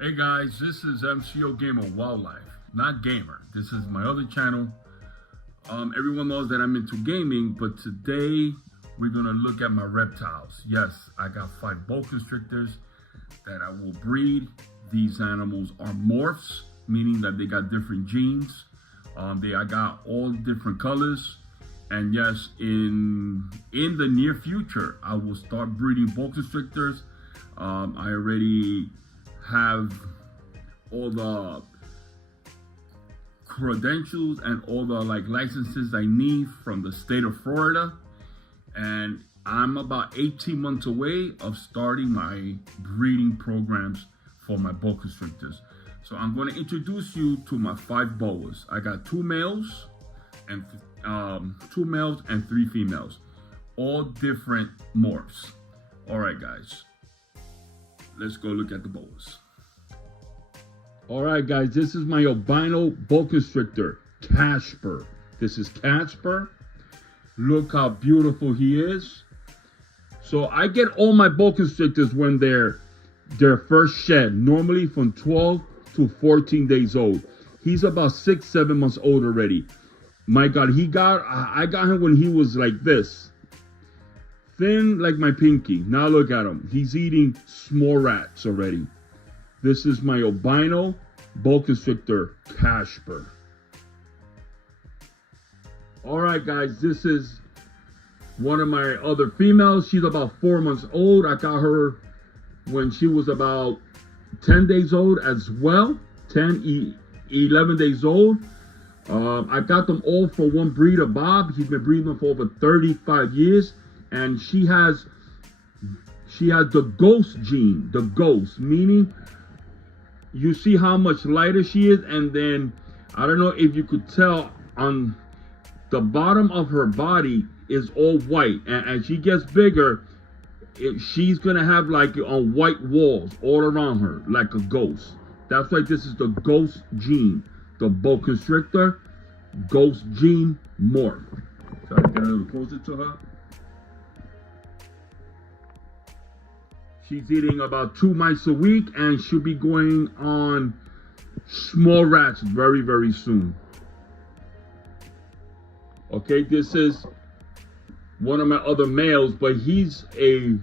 Hey guys, this is MCO Gamer Wildlife, not gamer. This is my other channel. Everyone knows that I'm into gaming, but today we're gonna look at my reptiles. Yes, I got 5 boa constrictors that I will breed. These animals are morphs, meaning that they got different genes. I got all different colors. And yes, in the near future, I will start breeding boa constrictors. I already have all the credentials and all the licenses I need from the state of Florida, and I'm about 18 months away of starting my breeding programs for my boa constrictors. So I'm going to introduce you to my 5 boas. I got 2 males and 3 females, all different morphs. All right, guys. Let's go look at the boas. All right, guys, this is my albino boa constrictor, Casper. This is Casper. Look how beautiful he is. So I get all my boa constrictors when they're first shed, normally from 12 to 14 days old. He's about 6-7 months old already. My God, I got him when he was like this. Thin like my pinky. Now look at him. He's eating small rats already. This is my albino boa constrictor, Casper. All right, guys, this is one of my other females. She's about 4 months old. I got her when she was about 10 days old as well. 11 days old. I got them all for one breeder, Bob. He's been breeding them for over 35 years. And she has the ghost gene, the ghost, meaning you see how much lighter she is, and then I don't know if you could tell on the bottom of her body is all white, and as she gets bigger, she's gonna have like on white walls all around her, like a ghost. That's why this is the ghost gene, the boa constrictor ghost gene morph. Try to get a little closer to her. She's eating about 2 mice a week, and she'll be going on small rats very, very soon. Okay, this is one of my other males, but he's a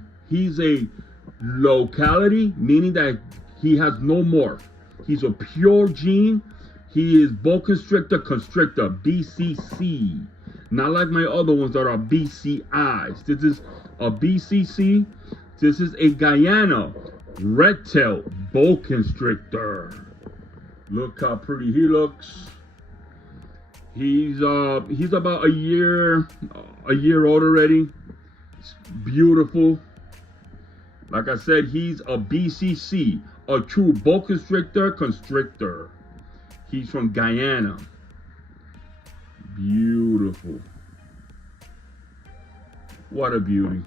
locality, meaning that he has no morph. He's a pure gene. He is boa constrictor BCC. Not like my other ones that are BCIs. This is a BCC. This is a Guyana red-tailed boa constrictor. Look how pretty he looks. He's about a year old already. It's beautiful. Like I said, he's a BCC, a true boa constrictor. He's from Guyana. Beautiful. What a beauty.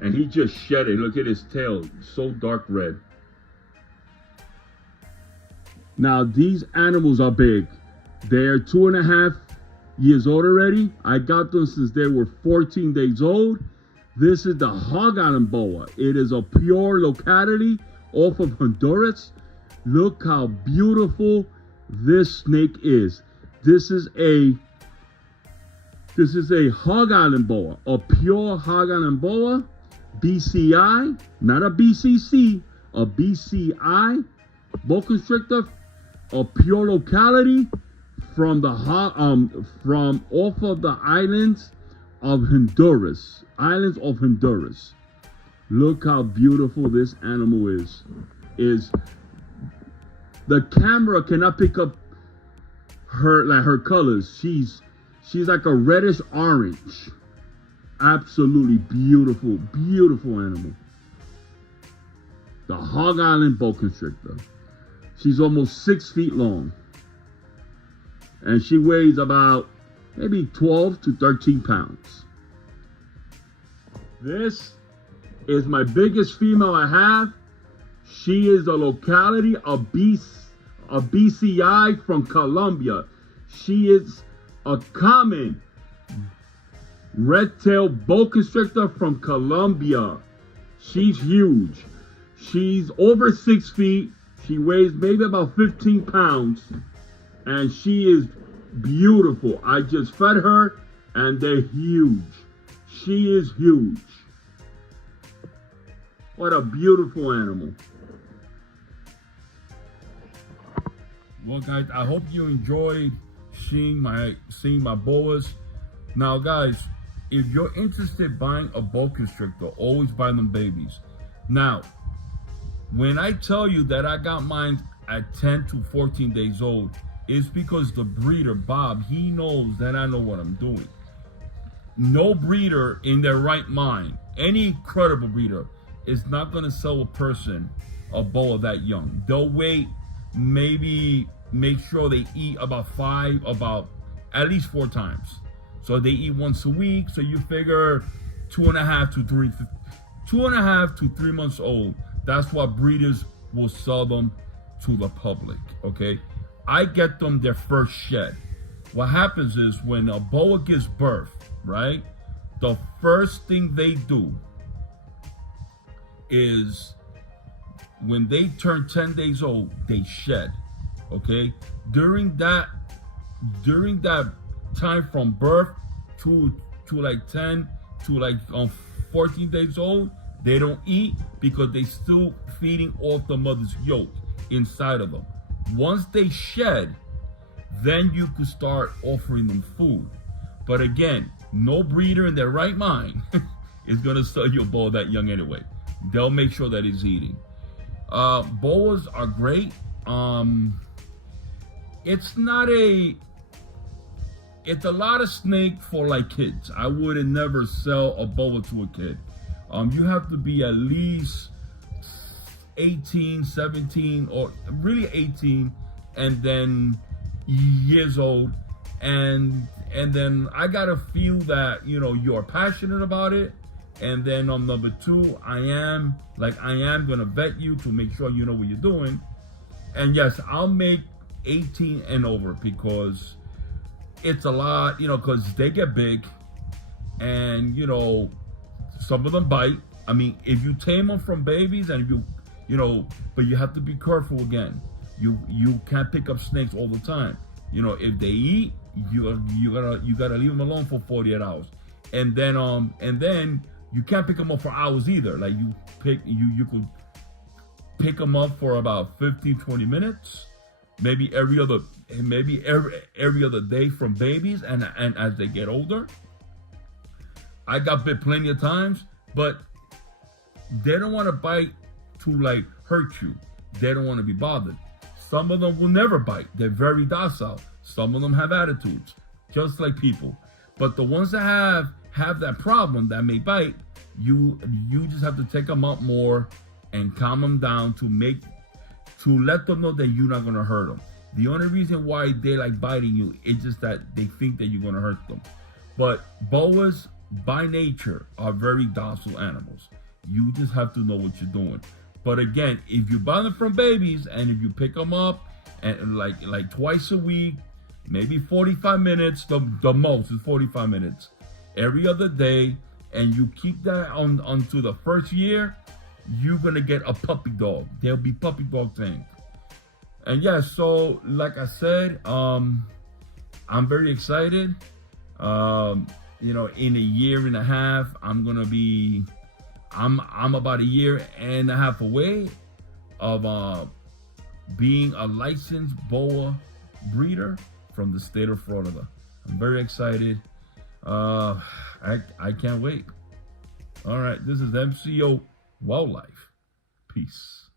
And he just shed it. Look at his tail, so dark red. Now these animals are big. They're 2.5 years old already. I got them since they were 14 days old. This is the Hog Island boa. It is a pure locality off of Honduras. Look how beautiful this snake is. This is a Hog Island boa, a pure Hog Island boa. BCI, not a BCC, a BCI, boa constrictor, a pure locality from off of the islands of Honduras. Look how beautiful this animal is. The camera cannot pick up her colors. She's like a reddish orange. Absolutely beautiful, beautiful animal. The Hog Island boa constrictor. She's almost 6 feet long. And she weighs about maybe 12 to 13 pounds. This is my biggest female I have. She is a locality, a BCI from Colombia. She is a common red-tailed boa constrictor from Colombia. She's huge. She's over 6 feet. She weighs maybe about 15 pounds, and she is beautiful. I just fed her, and they're huge. She is huge. What a beautiful animal. Well, guys, I hope you enjoyed seeing my boas. Now, guys, if you're interested in buying a boa constrictor, always buy them babies. Now, when I tell you that I got mine at 10 to 14 days old, it's because the breeder, Bob, he knows that I know what I'm doing. No breeder in their right mind, any credible breeder, is not going to sell a person a boa that young. They'll wait, maybe make sure they eat about at least 4 times. So they eat once a week. So you figure 2.5 to 3 months old. That's what breeders will sell them to the public. Okay, I get them their first shed. What happens is when a boa gives birth, right? The first thing they do is when they turn 10 days old, they shed. Okay, during that time from birth to like 10 to like 14 days old, they don't eat because they still feeding off the mother's yolk inside of them. Once they shed, then you could start offering them food. But again, no breeder in their right mind is gonna sell you a boa that young anyway. They'll make sure that it's eating. Boas are great. It's a lot of snake for like kids. I wouldn't never sell a boa to a kid. You have to be at least 18, 17, or really 18, and then years old. And then I gotta feel that, you know, you're passionate about it. And then on number 2, I am gonna vet you to make sure you know what you're doing. And yes, I'll make 18 and over because it's a lot, you know, because they get big, and you know, some of them bite. I mean, if you tame them from babies, and you know, but you have to be careful again. You can't pick up snakes all the time. You know, if they eat, you gotta leave them alone for 48 hours, and then you can't pick them up for hours either. Like you could pick them up for about 15-20 minutes, maybe every other day from babies, and as they get older. I got bit plenty of times, but they don't want to bite to like hurt you. They don't want to be bothered. Some of them will never bite. They're very docile. Some of them have attitudes, just like people. But the ones that have that problem that may bite, you just have to take them out more and calm them down to let them know that you're not gonna hurt them. The only reason why they like biting you is just that they think that you're gonna hurt them. But boas, by nature, are very docile animals. You just have to know what you're doing. But again, if you buy them from babies, and if you pick them up and like twice a week, maybe 45 minutes, the most is 45 minutes every other day, and you keep that onto the first year, you're gonna get a puppy dog. They'll be puppy dog tamed. And yeah, so like I said, I'm very excited. You know, in a year and a half, I'm about a year and a half away of being a licensed boa breeder from the state of Florida. I'm very excited. I can't wait. All right, this is MCO Wildlife. Peace.